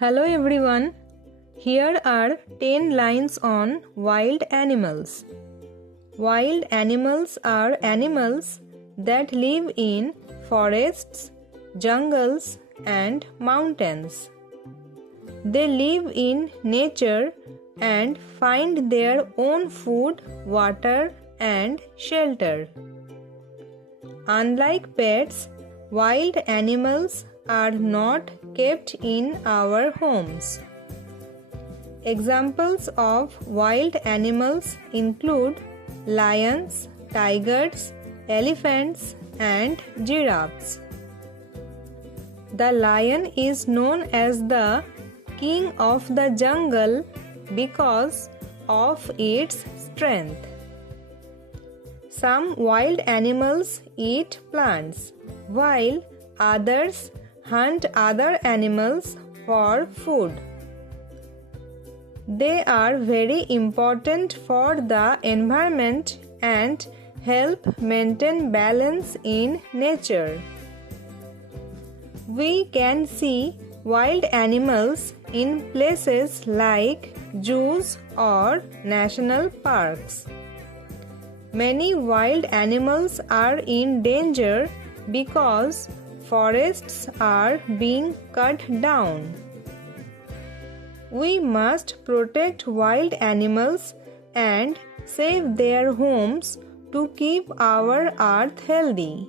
Hello everyone. Here are 10 lines on wild animals. Wild animals are animals that live in forests, jungles, and mountains. They live in nature and find their own food, water, and shelter. Unlike pets, wild animals are not kept in our homes. Examples of wild animals include lions, tigers, elephants, and giraffes. The lion is known as the king of the jungle because of its strength. Some wild animals eat plants, while others hunt other animals for food. They are very important for the environment and help maintain balance in nature. We can see wild animals in places like zoos or national parks. Many wild animals are in danger because forests are being cut down. We must protect wild animals and save their homes to keep our earth healthy.